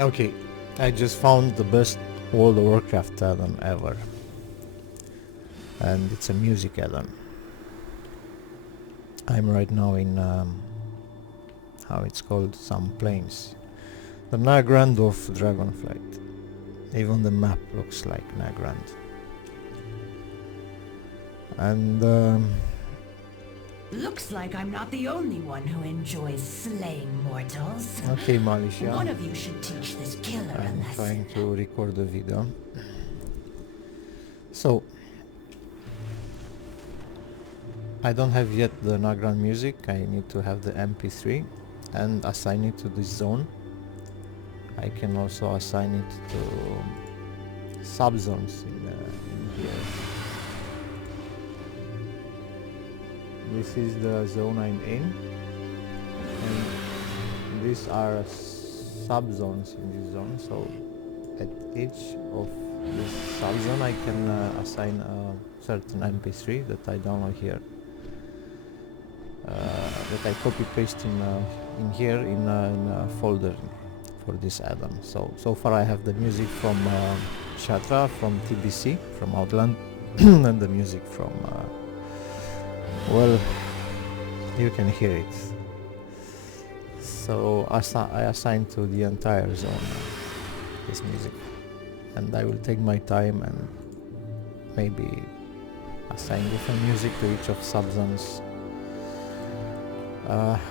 Okay, I just found the best World of Warcraft addon ever, and it's a music addon. I'm right now in how it's called, some plains. The Nagrand of Dragonflight. Even the map looks like Nagrand. And Looks like I'm not the only one who enjoys slaying mortals. okay, Malicia, One of you should teach this killer a I'm lesson. trying to record the video. So I don't have yet the Nagrand music. I need to have the MP3 and assign it to this zone. I can also assign it to subzones in here. This is the zone I'm in, and these are subzones in this zone. So at each of this subzone I can assign a certain MP3 that I download here, that I copy paste in here in a folder for this addon. So far I have the music from Shatra, from TBC, from Outland, and the music from well, you can hear it. So I assign to the entire zone this music, and I will take my time and maybe assign different music to each of subzones.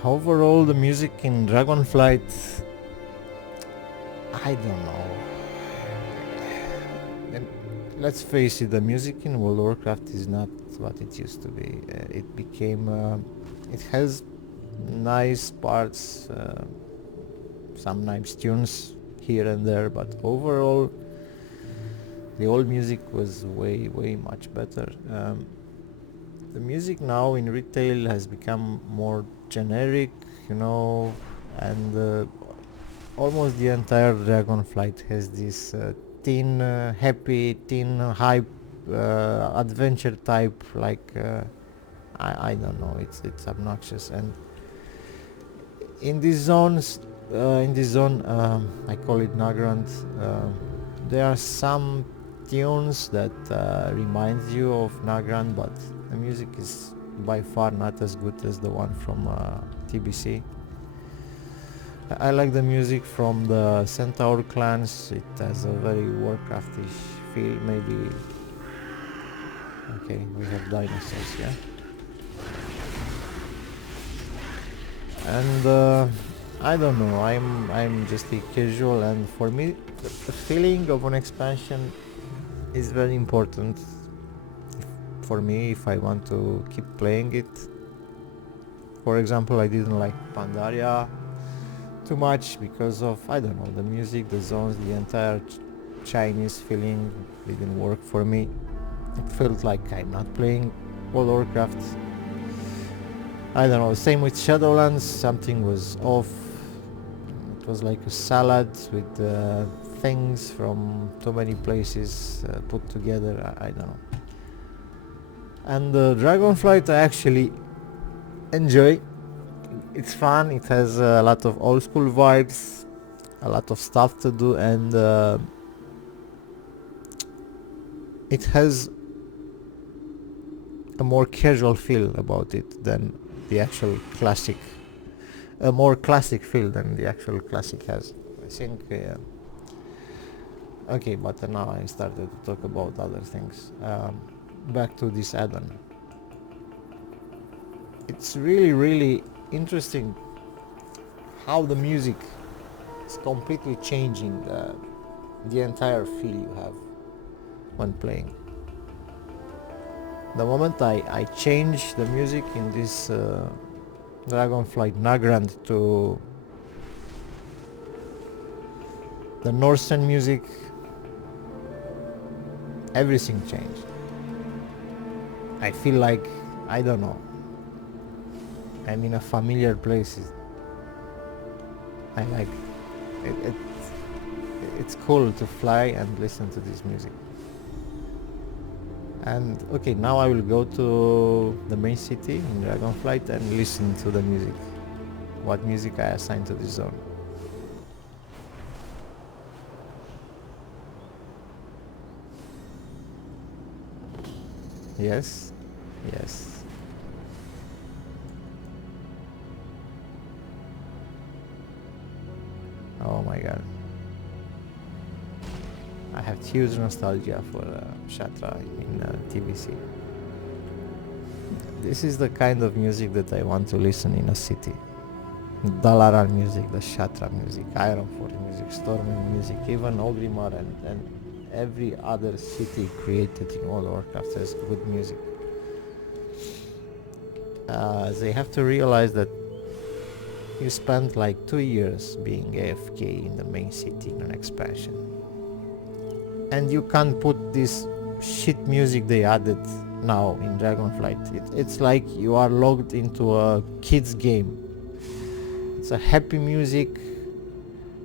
Overall, the music in Dragonflight, I don't know. And let's face it, the music in World of Warcraft is not what it used to be. It became, it has nice parts, some nice tunes here and there, but overall the old music was way much better. The music now in retail has become more generic, you know, and almost the entire Dragonflight has this teen happy, teen hype, adventure type, like I don't know, it's obnoxious. And in these zones, in this zone, I call it Nagrand, there are some tunes that remind you of Nagrand, but the music is by far not as good as the one from TBC. I like the music from the Centaur clans. It has a very Warcraftish feel, maybe. Okay, we have dinosaurs, yeah. And I don't know, I'm just a casual, and for me the feeling of an expansion is very important for me if I want to keep playing it. For example, I didn't like Pandaria too much because of, I don't know, the music, the zones, the entire Chinese feeling didn't work for me. It felt like I'm not playing World of Warcraft. I don't know, same with Shadowlands, something was off. It was like a salad with things from too many places put together, I don't know. And Dragonflight I actually enjoy. It's fun, it has a lot of old school vibes, a lot of stuff to do, and it has a more casual feel about it than the actual classic, a more classic feel than the actual classic has, I think. Okay, but now I started to talk about other things. Back to this addon. It's really interesting how the music is completely changing the entire feel you have when playing. The moment I change the music in this Dragonflight Nagrand to the Northern music, everything changed. I feel like, I don't know, I'm in a familiar place. I like it, it's cool to fly and listen to this music. And okay, now I will go to the main city in Dragonflight and listen to the music, what music I assign to this zone. Yes. Yes. Oh my god. I have huge nostalgia for Shatra in TBC. This is the kind of music that I want to listen in a city. Dalaran music, the Shatra music, Ironforge music, Storming music, even Ogrimmar and every other city created in World of Warcraft has good music. They have to realize that you spent like 2 years being AFK in the main city in an expansion. And you can't put this shit music they added now in Dragonflight. It's like you are logged into a kid's game. It's a happy music,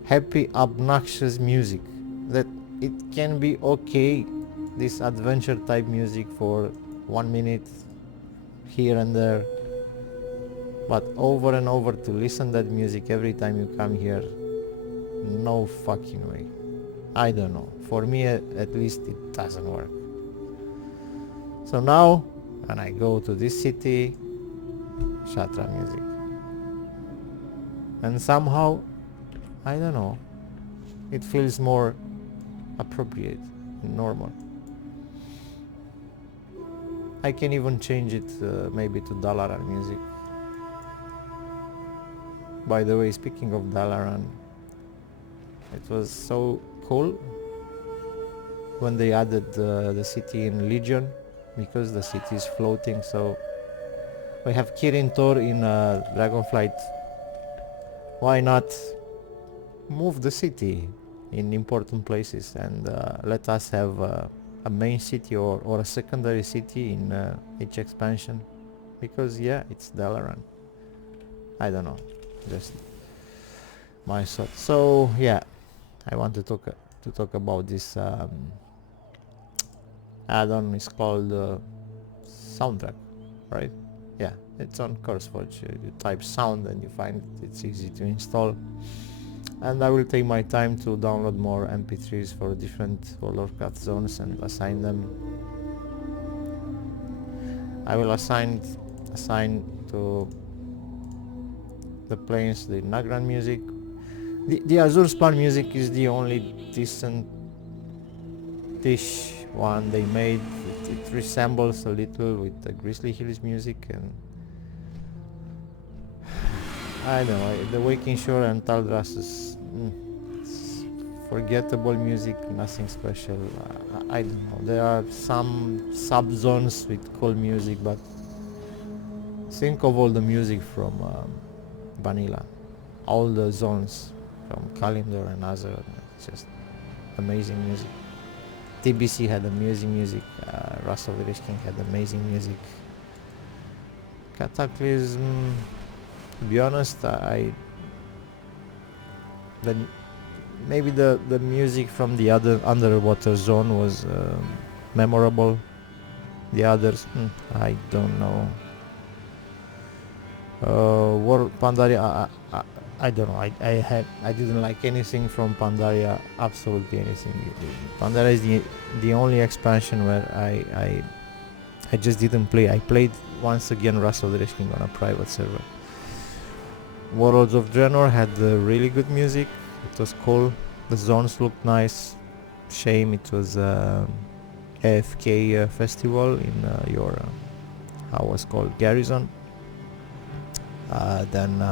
happy obnoxious music that it can be okay, this adventure type music for 1 minute here and there, but over and over to listen that music every time you come here, no fucking way. I don't know, for me at least it doesn't work. So now when I go to this city, Shatra music, and somehow, I don't know, it feels more appropriate, normal. I can even change it maybe to Dalaran music. By the way, speaking of Dalaran, it was so cool when they added the city in Legion, because the city is floating, so we have Kirin Tor in Dragonflight. Why not move the city in important places and let us have a main city or a secondary city in each expansion? Because yeah, it's Dalaran. I don't know, just my thought. So yeah, I want to talk about this add-on. Is called soundtrack, right? Yeah, it's on CurseForge. You type sound and you find it's easy to install. And I will take my time to download more MP3s for different World of Warcraft zones and assign them. I will assign to the planes the Nagran music. The Azure Span music is the only decent-ish one they made. It resembles a little with the Grizzly Hills music, and I don't know, the Waking Shore and Taldras is it's forgettable music, nothing special. I don't know, there are some sub-zones with cool music, but think of all the music from Vanilla, all the zones from Kalimdor and Azeroth, it's just amazing music. TBC had amazing music, Wrath of the Lich King had amazing music. Cataclysm, to be honest, maybe the music from the other underwater zone was memorable. The others, I don't know. War Pandaria, I don't know. I didn't like anything from Pandaria, absolutely anything. Pandaria is the only expansion where I just didn't play. I played once again Wrath of the Lich King on a private server. Warlords of Draenor had really good music. It was cool. The zones looked nice. Shame it was AFK festival in your how was called Garrison. Then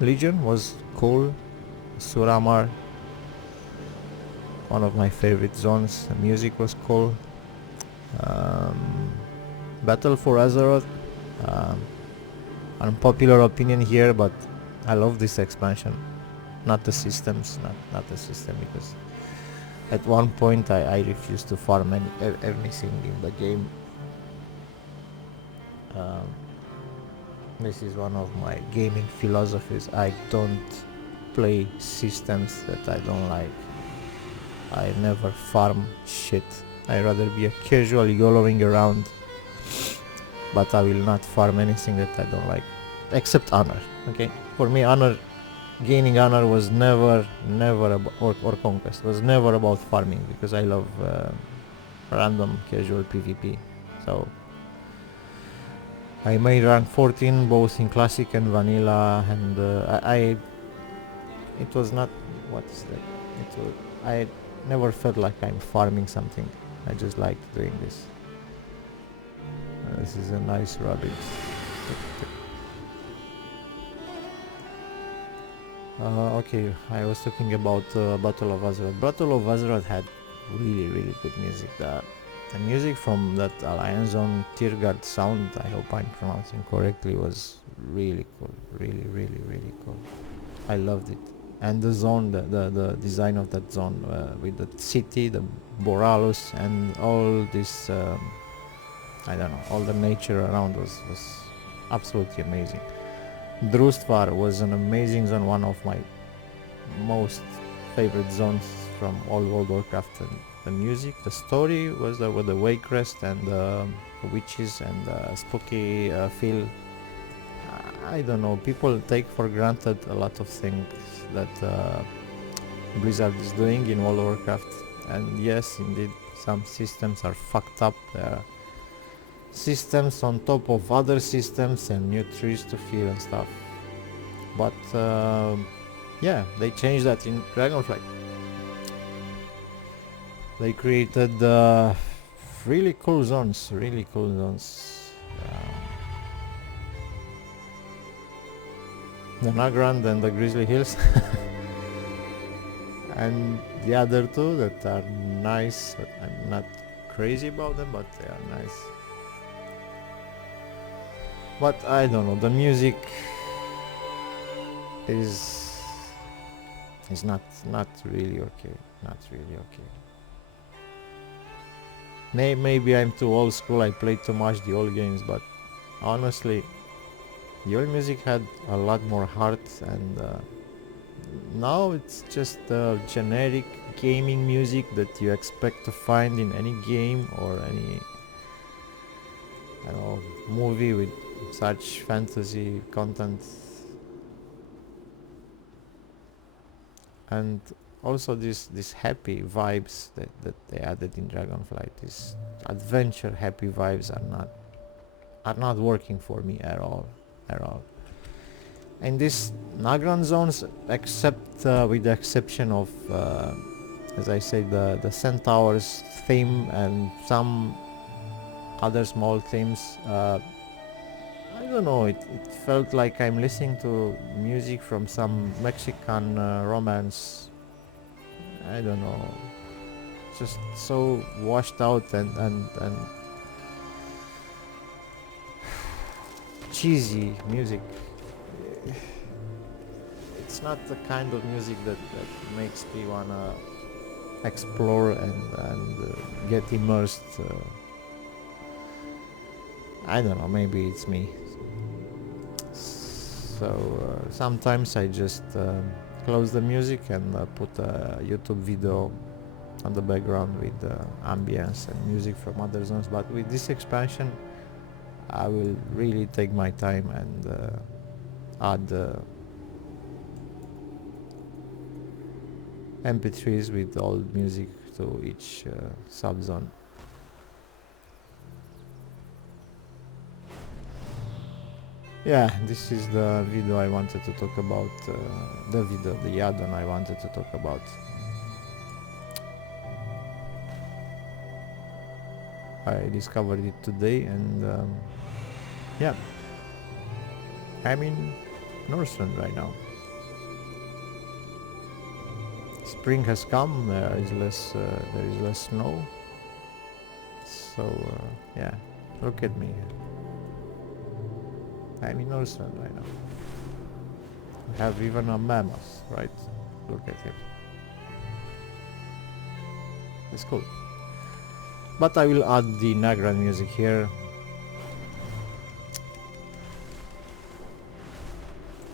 Legion was cool. Suramar, one of my favorite zones. The music was cool. Battle for Azeroth, unpopular opinion here, but I love this expansion. Not the systems, not the system, because at one point I refused to farm anything in the game. This is one of my gaming philosophies. I don't play systems that I don't like. I never farm shit. I rather be a casual YOLOing around, but I will not farm anything that I don't like, except honor. Okay, for me, gaining honor was never about, or conquest was never about farming, because I love random casual PvP. So I made rank 14 both in classic and vanilla, and it was not, what is that? It was, I never felt like I'm farming something. I just liked doing this. This is a nice rabbit. Okay, I was talking about Battle of Azeroth. Battle of Azeroth had really good music. The music from that Alliance Zone Tiergard sound, I hope I'm pronouncing correctly, was really cool. Really cool. I loved it. And the zone, the design of that zone with the city, the Borealis, and all this, I don't know, all the nature around was absolutely amazing. Drustvar was an amazing zone, one of my most favorite zones from all World of Warcraft. And the music, the story was there with the Wakecrest and the witches and the spooky feel. I don't know, people take for granted a lot of things that Blizzard is doing in World of Warcraft. And yes, indeed, some systems are fucked up. There are systems on top of other systems and new trees to fill and stuff. But yeah, they changed that in Dragonflight. They created really cool zones. The Nagrand and the Grizzly Hills. And the other two that are nice. I'm not crazy about them, but they are nice. But I don't know, the music is not really okay. Maybe I'm too old school, I played too much the old games, but honestly, the old music had a lot more heart, and now it's just generic gaming music that you expect to find in any game or any, I don't know, movie with such fantasy content. And also these happy vibes that they added in Dragonflight, these adventure happy vibes are not working for me at all. And these Nagrand zones, except with the exception of as I say, the Centaurs theme and some other small themes, I don't know, it felt like I'm listening to music from some Mexican romance. I don't know, just so washed out and cheesy music. It's not the kind of music that makes me wanna explore and get immersed. I don't know, maybe it's me. So sometimes I just close the music and put a YouTube video on the background with ambience and music from other zones. But with this expansion, I will really take my time and add MP3s with old music to each subzone. Yeah, this is the video I wanted to talk about, the addon I wanted to talk about. I discovered it today, and yeah, I'm in Northland right now. Spring has come, there is less snow, so yeah, look at me. I'm in Northland right now. I have even a mammoth, right? Look at him. It's cool. But I will add the Nagrand music here.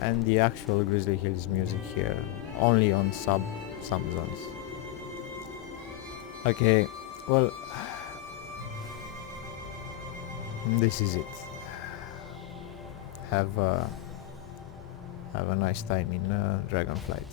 And the actual Grizzly Hills music here. Only on some zones. Okay, well, this is it. Have a nice time in Dragonflight.